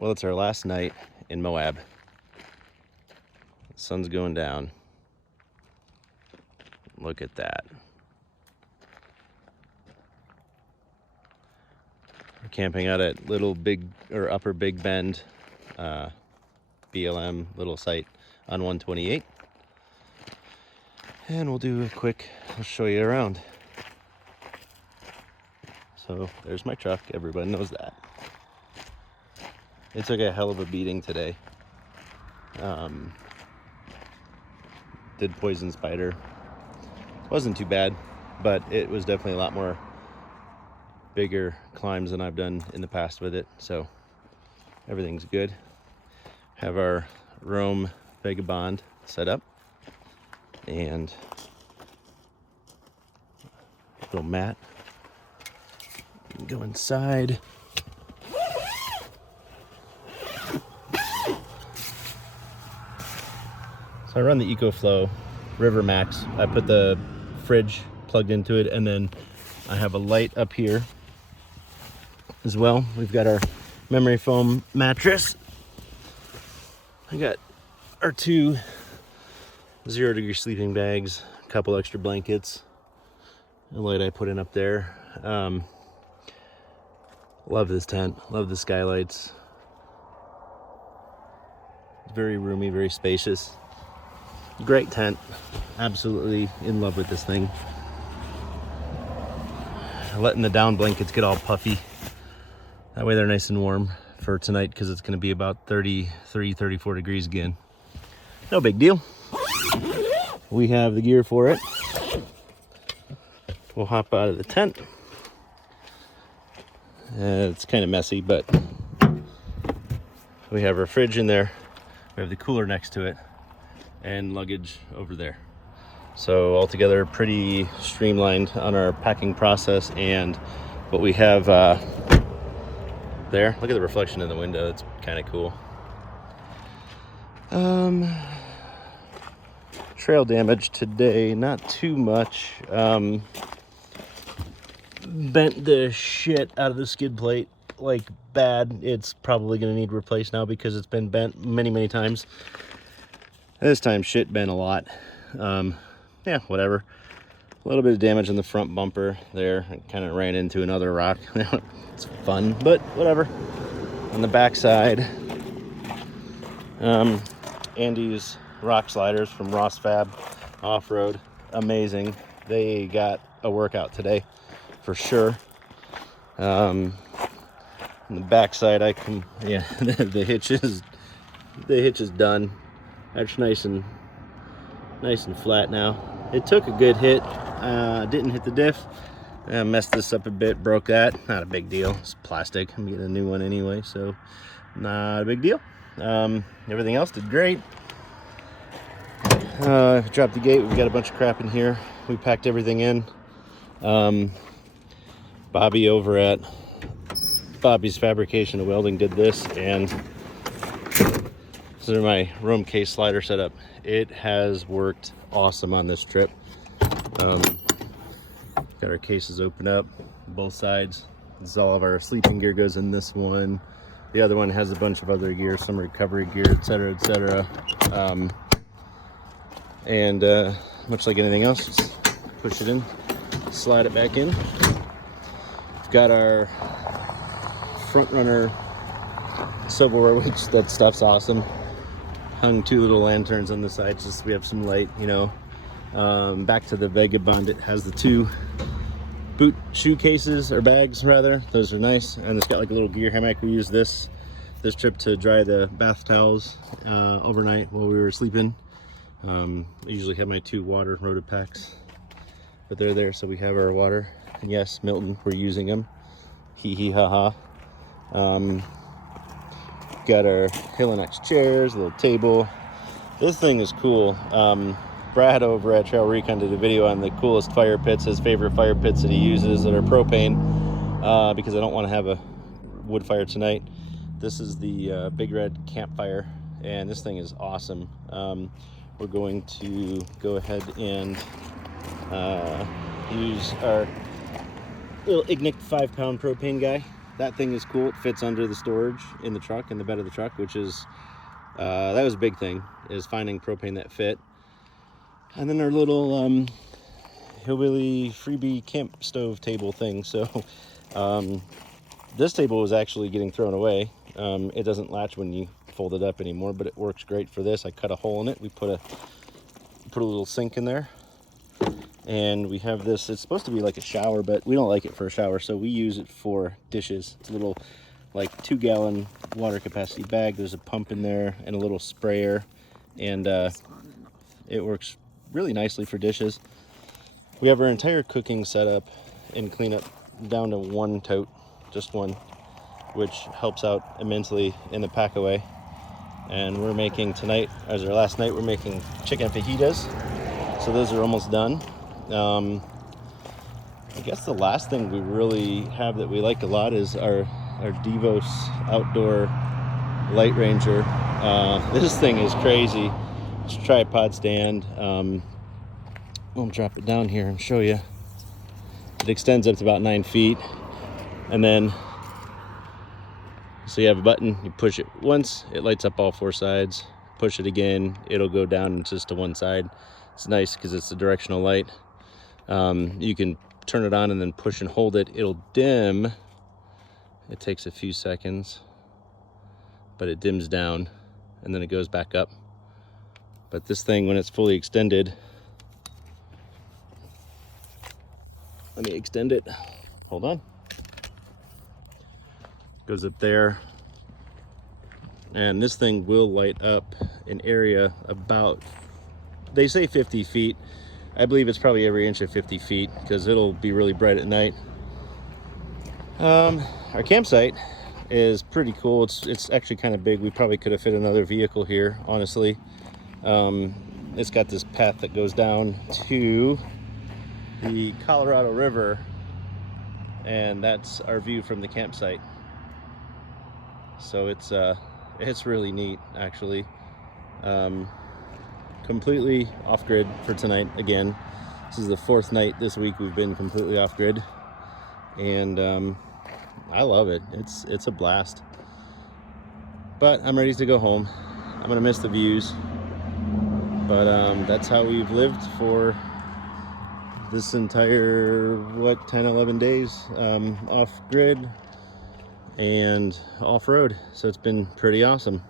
Well, it's our last night in Moab. The sun's going down. Look at that. We're camping out at Upper Big Bend, BLM little site on 128. And we'll do a quick, I'll show you around. So there's my truck, everybody knows that. It took a hell of a beating today. Did poison spider. Wasn't too bad, but it was definitely a lot more bigger climbs than I've done in the past with it. So everything's good. Have our Rome Vagabond set up. And little mat. Go inside. So I run the EcoFlow River Max. I put the fridge plugged into it, and then I have a light up here as well. We've got our memory foam mattress. I got our 2 0-degree sleeping bags, a couple extra blankets, a light I put in up there. Love this tent, love the skylights. It's very roomy, very spacious. Great tent, absolutely in love with this thing. Letting the down blankets get all puffy. That way they're nice and warm for tonight, because it's going to be about 33, 34 degrees again. No big deal. We have the gear for it. We'll hop out of the tent. It's kind of messy, but we have our fridge in there. We have the cooler next to it and luggage over there. So altogether pretty streamlined on our packing process. And what we have there, look at the reflection in the window. It's kind of cool. Trail damage today, not too much. Bent the shit out of the skid plate, like bad. It's probably gonna need replaced now because it's been bent many times. This time shit bent a lot. Yeah, whatever. A little bit of damage on the front bumper there. I kind of ran into another rock. It's fun, but whatever. On the back side, Andy's rock sliders from Ross Fab Off-Road, amazing. They got a workout today for sure. On the back side, the hitch is done. That's nice and flat now. It took a good hit. Didn't hit the diff. Messed this up a bit, broke that. Not a big deal. It's plastic. I'm getting a new one anyway, so not a big deal. Everything else did great. Dropped the gate. We've got a bunch of crap in here. We packed everything in. Bobby over at Bobby's Fabrication and Welding did this, and this is my Rome case slider setup. It has worked awesome on this trip. Got our cases open up, both sides. This is all of our sleeping gear goes in this one. The other one has a bunch of other gear, some recovery gear, etc., etc. And much like anything else, just push it in, slide it back in. We've got our front runner Silverware, which that stuff's awesome. Hung 2 little lanterns on the sides just so we have some light, you know. Back to the Vagabond, it has the 2 boot shoe cases, or bags rather. Those are nice, and it's got like a little gear hammock. We used this trip to dry the bath towels overnight while we were sleeping. I usually have my 2 water roaded packs, but they're there, so we have our water. And yes, Milton, we're using them. Hee hee ha ha. Got our Hill and X chairs, a little table. This thing is cool. Brad over at Trail Recon did a video on the coolest fire pits, his favorite fire pits that he uses that are propane, because I don't want to have a wood fire tonight. This is the Big Red Campfire, and this thing is awesome. We're going to go ahead and use our little Ignic 5-pound propane guy. that thing is cool. It fits under the storage in the truck, in the bed of the truck, which is, that was a big thing, is finding propane that fit. And then our little hillbilly freebie camp stove table thing. So this table was actually getting thrown away. It doesn't latch when you fold it up anymore, but it works great for this. I cut a hole in it. We put a little sink in there, and we have this. It's supposed to be like a shower, but we don't like it for a shower, so we use it for dishes. It's a little like 2-gallon water capacity bag. There's a pump in there and a little sprayer, and it works really nicely for dishes. We have our entire cooking setup and cleanup down to one tote, just one, which helps out immensely in the pack away. And we're making tonight, as our last night, we're making chicken fajitas. So those are almost done. I guess the last thing we really have that we like a lot is our Devos outdoor Lightranger. This thing is crazy. It's a tripod stand. I'll drop it down here and show you. It extends up to about 9 feet, and then so you have a button, you push it once, it lights up all 4 sides. Push it again, it'll go down just to one side. It's nice because it's a directional light. You can turn it on and then push and hold it. It'll dim. It takes a few seconds, but it dims down and then it goes back up. But this thing, when it's fully extended, let me extend it. Hold on. Goes up there. And this thing will light up an area about, they say 50 feet. I believe it's probably every inch of 50 feet because it'll be really bright at night. Our campsite is pretty cool. It's actually kind of big. We probably could have fit another vehicle here, honestly. It's got this path that goes down to the Colorado River, and that's our view from the campsite. So it's really neat, actually. Completely off-grid for tonight again. This is the 4th night this week we've been completely off-grid, and I love it. It's a blast. But I'm ready to go home. I'm gonna miss the views, but that's how we've lived for this entire 10-11 days off-grid and off-road. So it's been pretty awesome.